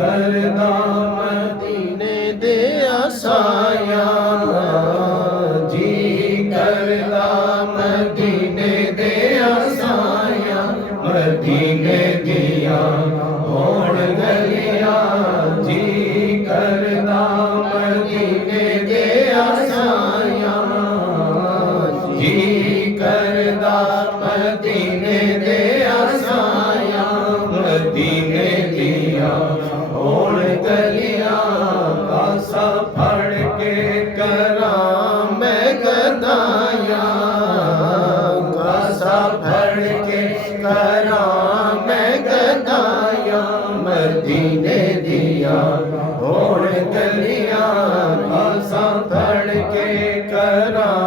करदा मदीने दे आसाया जी करदा मदीने दे आसाया मदीने दिया होण गलियां जी करदा मदीने दे आसाया जी करदा मदीने दे आसाया मदीने दिया होण गलियां कासा फड़ के करां मैं गदाया कासा फड़ के करां मैं गदाया मदीने दिया होण गलियां कासा फड़ के करां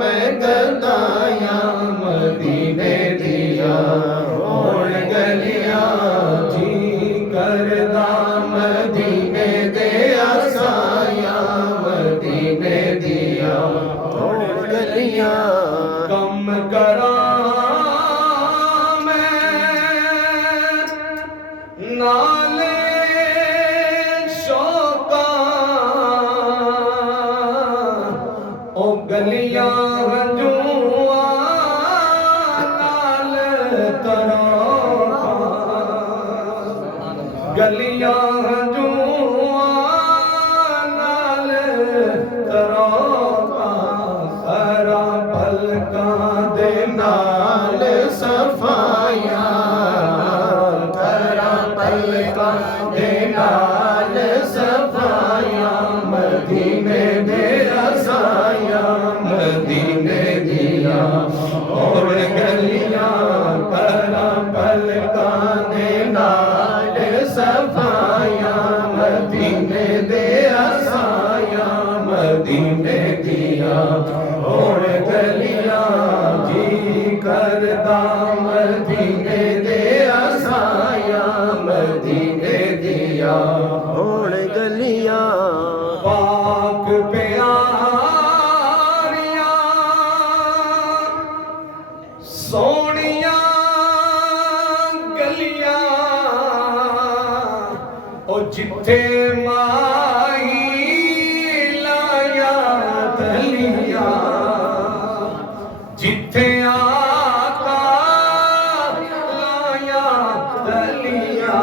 मैं गदाया मदीने दिया होण गलियां जी करदा मदीने दे आसाया मदीने दिया होण गलियां कम करां मैं नाले शौका ओ गलियां हंजुआ नाल तरों गलियां हंजुआ नाल तरों सारा पलकां दे नाल सफाया सारा पलकां दे नाल सफाया मदीने दे आसाया मदीने दिया और गलियां सारा पलकां दे नाल सफाया मदीने दे आसाया मदीने दिया और गलियां जी करदा मदीने दे आसाया मदीने दिया और गलियां पाक प्यारियां सोनियां गलियां ओ जिथे माई लाया तलियां जिथे आका लाया तलियां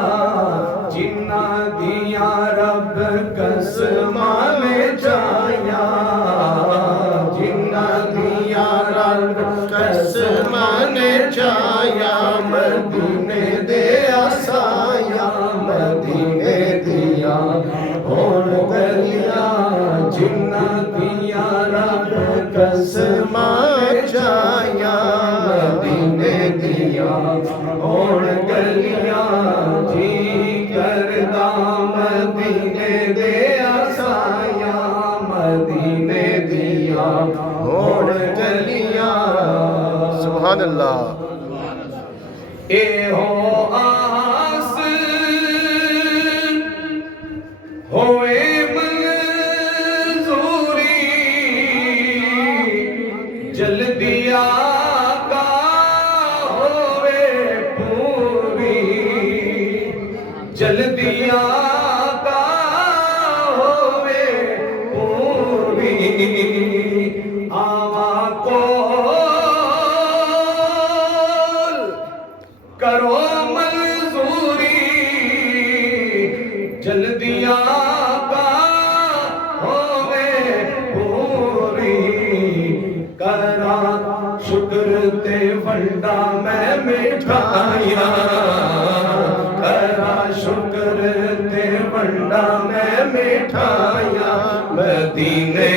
जिन्ना दिया रब कसमां ने जाया जिन्ना दिया रब कसमां ने जाया मदीने दे आसाया मदीने दिया होण गलियां जिन्ना दिया रब कसमां जाया मदीने दिया होण गलियां जी करदा मदीने दे आसाया मदीने दिया होण गलियां सुभान अल्लाह ए हो आस होए मंजूरी जल्दी आका होवे पूरी जल्दी आका होवे पूरी आवा कोल करो मंजूरी जल्दी आका होवे पूरी करा शुक्र ते वंडा मैं मिठाइया करा शुक्र ते वंडा मैं मिठाइया मदीने